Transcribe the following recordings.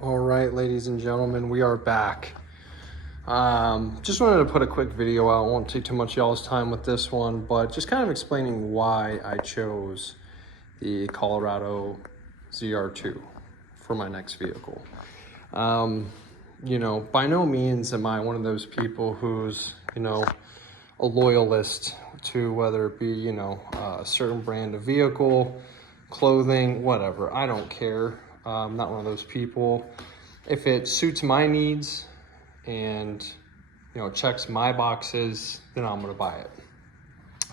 All right, ladies and gentlemen, we are back. Just wanted to put a quick video out. I won't take too much of y'all's time with this one, but just kind of explaining why I chose the Colorado ZR2 for my next vehicle. By no means am I one of those people who's, a loyalist to whether it be, a certain brand of vehicle, clothing, whatever. I don't care. I'm not one of those people. If it suits my needs and, checks my boxes, then I'm gonna buy it.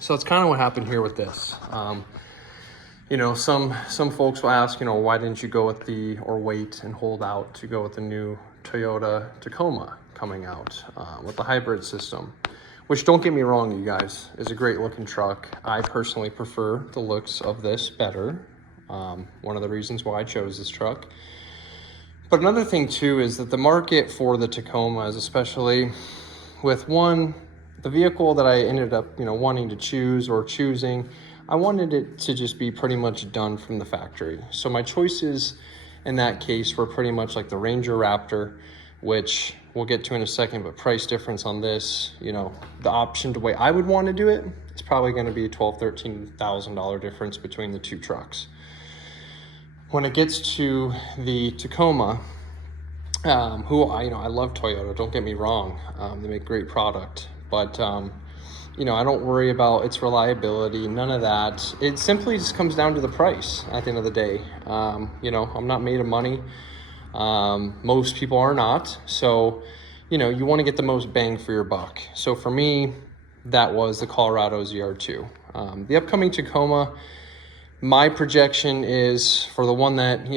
So it's kind of what happened here with this. Some folks will ask, why didn't you go with or wait and hold out to go with the new Toyota Tacoma coming out with the hybrid system, which, don't get me wrong, you guys, is a great looking truck. I personally prefer the looks of this better. One of the reasons why I chose this truck. But another thing too is that the market for the Tacomas, especially with the vehicle that I ended up, wanting to choosing, I wanted it to just be pretty much done from the factory. So my choices in that case were pretty much like the Ranger Raptor, which we'll get to in a second, but price difference on this, the option, the way I would want to do it, it's probably going to be a $12,000, $13,000 difference between the two trucks. When it gets to the Tacoma, I love Toyota, don't get me wrong. They make great product, but I don't worry about its reliability, none of that. It simply just comes down to the price at the end of the day. I'm not made of money. Most people are not. So, you want to get the most bang for your buck. So for me, that was the Colorado ZR2. The upcoming Tacoma, my projection is for the one that,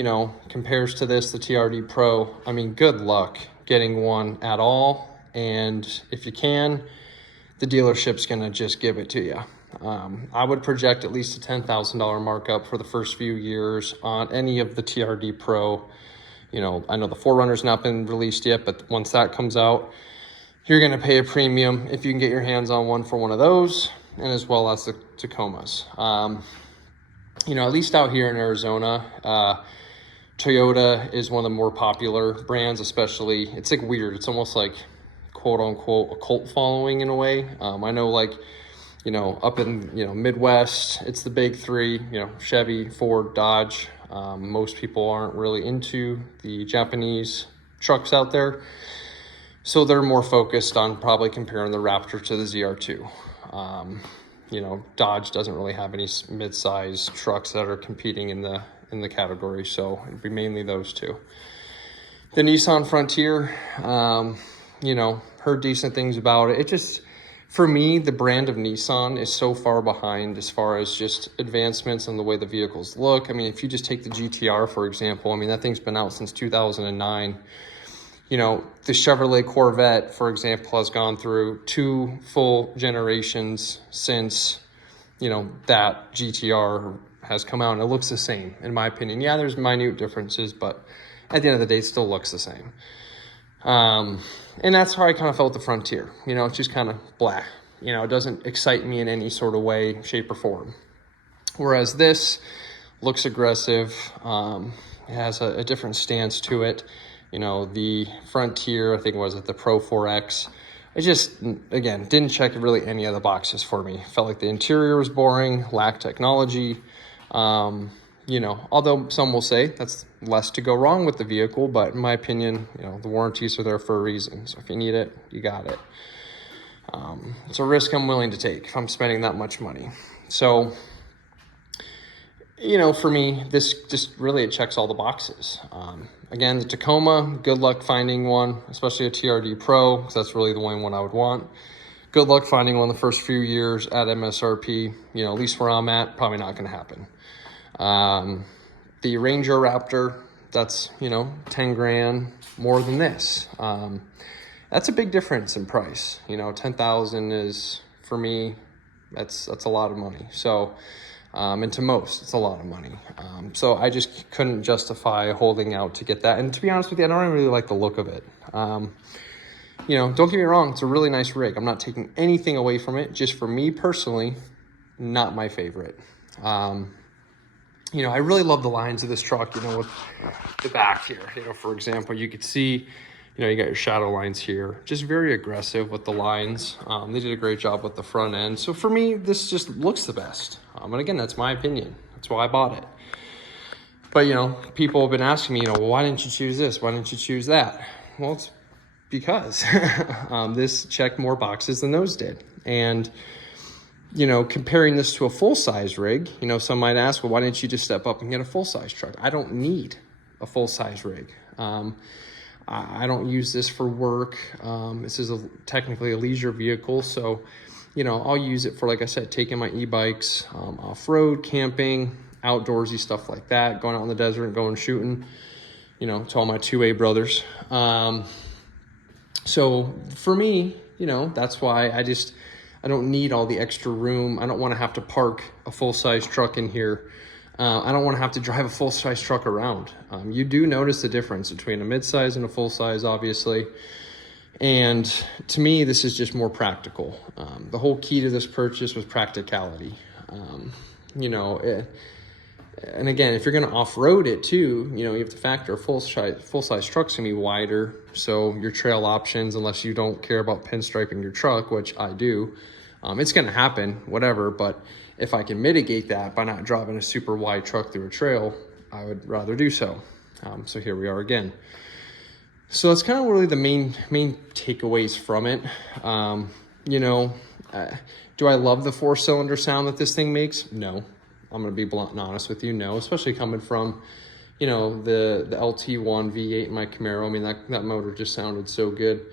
compares to this, the TRD Pro. I mean, good luck getting one at all. And if you can, the dealership's going to just give it to you. I would project at least a $10,000 markup for the first few years on any of the TRD Pro. I know the 4Runner's not been released yet, but once that comes out, you're going to pay a premium if you can get your hands on one for one of those, and as well as the Tacomas. At least out here in Arizona, Toyota is one of the more popular brands, especially. It's like weird. It's almost like, quote unquote, a cult following in a way. I know, up in, Midwest, it's the big three, Chevy, Ford, Dodge. Most people aren't really into the Japanese trucks out there. So they're more focused on probably comparing the Raptor to the ZR2. Dodge doesn't really have any mid-size trucks that are competing in the category, so it'd be mainly those two. The Nissan Frontier, heard decent things about it. It just, for me, the brand of Nissan is so far behind as far as just advancements in the way the vehicles look. I mean, if you just take the GTR, for example, that thing's been out since 2009. The Chevrolet Corvette, for example, has gone through 2 full generations since, that GTR has come out, and it looks the same, in my opinion. Yeah, there's minute differences, but at the end of the day, it still looks the same. And that's how I kind of felt the Frontier. It's just kind of blah. It doesn't excite me in any sort of way, shape, or form. Whereas this looks aggressive. It has a different stance to it. The Frontier, I think, was it the Pro 4X? It just, again, didn't check really any of the boxes for me. Felt like the interior was boring, lacked technology. Although some will say that's less to go wrong with the vehicle, but in my opinion, the warranties are there for a reason. So if you need it, you got it. It's a risk I'm willing to take if I'm spending that much money. So, for me, this just really, it checks all the boxes. Again, the Tacoma, good luck finding one, especially a TRD Pro, because that's really the only one I would want. Good luck finding one the first few years at MSRP. At least where I'm at, probably not going to happen. The Ranger Raptor, that's, 10 grand more than this. That's a big difference in price. 10,000 is, for me, that's a lot of money. So, and to most, it's a lot of money. So I just couldn't justify holding out to get that. And to be honest with you, I don't really like the look of it. Don't get me wrong, it's a really nice rig. I'm not taking anything away from it. Just for me personally, not my favorite. You know, I really love the lines of this truck, you know, with the back here. You know, for example, you could see, you know, you got your shadow lines here, just very aggressive with the lines. They did a great job with the front end. So for me, this just looks the best. And again, that's my opinion. That's why I bought it. But, you know, people have been asking me, you know, well, why didn't you choose this? Why didn't you choose that? Well, it's because this checked more boxes than those did. And, you know, comparing this to a full-size rig, you know, some might ask, well, why didn't you just step up and get a full-size truck? I don't need a full-size rig. I don't use this for work. This is technically a leisure vehicle. So, you know, I'll use it for, like I said, taking my e-bikes, off-road, camping, outdoorsy stuff like that, going out in the desert and going shooting, you know, to all my 2A brothers. So for me, you know, that's why I don't need all the extra room. I don't want to have to park a full-size truck in here. I don't want to have to drive a full-size truck around. You do notice the difference between a mid-size and a full-size, obviously. And to me, this is just more practical. The whole key to this purchase was practicality. You know, and again, if you're going to off-road it too, you know, you have to factor a full-size truck's going to be wider. So your trail options, unless you don't care about pinstriping your truck, which I do, it's going to happen, whatever. But if I can mitigate that by not driving a super wide truck through a trail, I would rather do so. So here we are again. So that's kind of really the main takeaways from it. You know, do I love the 4-cylinder sound that this thing makes? No. I'm going to be blunt and honest with you. No, especially coming from, you know, the LT1 V8 in my Camaro. I mean, that motor just sounded so good.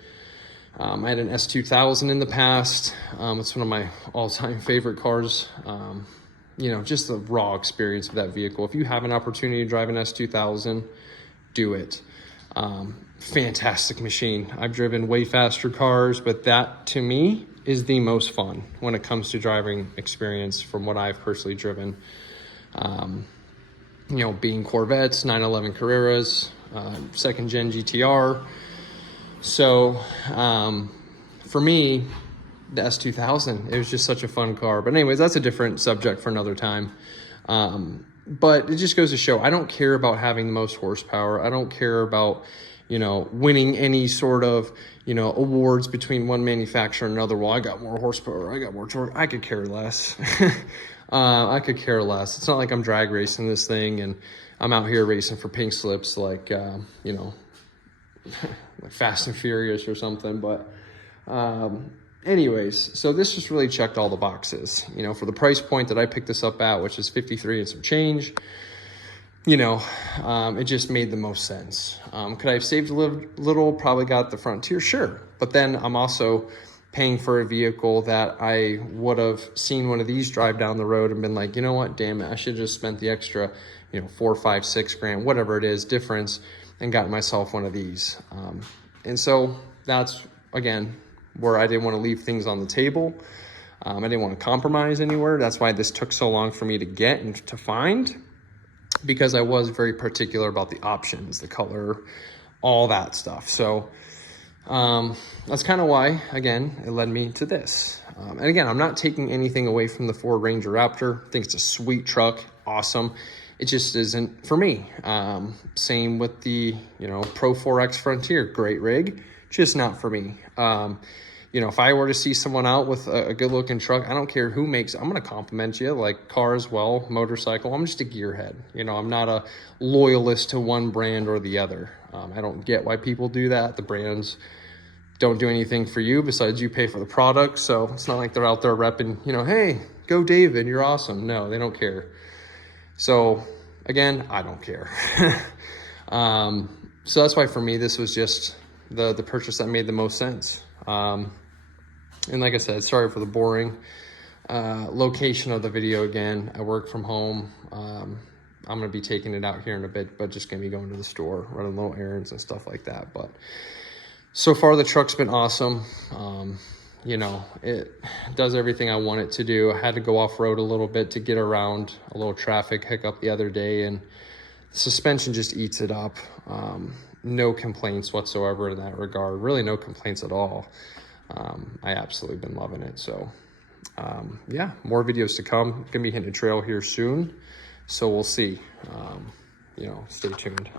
I had an S2000 in the past. It's one of my all-time favorite cars. You know, just the raw experience of that vehicle. If you have an opportunity to drive an S2000, do it. Fantastic machine. I've driven way faster cars, but that to me is the most fun when it comes to driving experience from what I've personally driven. You know, being Corvettes, 911 Carreras, second gen GTR. So for me, the S2000, it was just such a fun car. But anyways, that's a different subject for another time. But it just goes to show, I don't care about having the most horsepower. I don't care about, you know, winning any sort of, you know, awards between one manufacturer and another. Well, I got more horsepower, I got more torque. I could care less. I could care less. It's not like I'm drag racing this thing and I'm out here racing for pink slips like, you know, like Fast and Furious or something. But anyways, so this just really checked all the boxes, you know, for the price point that I picked this up at, which is 53 and some change. You know, it just made the most sense. Could I have saved a little? Probably got the Frontier, sure. But then I'm also paying for a vehicle that I would have seen one of these drive down the road and been like, you know what, damn it, I should have just spent the extra, you know, 4, 5, 6 grand, whatever it is, difference, and gotten myself one of these. And so that's, again, where I didn't want to leave things on the table. I didn't want to compromise anywhere. That's why this took so long for me to get and to find, because I was very particular about the options, the color, all that stuff. So that's kind of why, again, it led me to this. And again, I'm not taking anything away from the Ford Ranger Raptor. I think it's a sweet truck, awesome. It just isn't for me. Same with the, you know, Pro 4X Frontier, great rig, just not for me. You know, if I were to see someone out with a good looking truck, I don't care who makes it, I'm going to compliment you, like car as well, motorcycle. I'm just a gearhead. You know, I'm not a loyalist to one brand or the other. I don't get why people do that. The brands don't do anything for you besides you pay for the product. So it's not like they're out there repping, you know, hey, go David, you're awesome. No, they don't care. So again, I don't care. So that's why for me, this was just the purchase that made the most sense. And like I said, sorry for the boring location of the video again. I work from home. I'm going to be taking it out here in a bit, but just going to be going to the store, running little errands and stuff like that. But so far, the truck's been awesome. You know, it does everything I want it to do. I had to go off-road a little bit to get around a little traffic hiccup the other day, and the suspension just eats it up. No complaints whatsoever in that regard. Really no complaints at all. I absolutely been loving it. So yeah, more videos to come. Gonna be hitting a trail here soon. So we'll see. You know, stay tuned.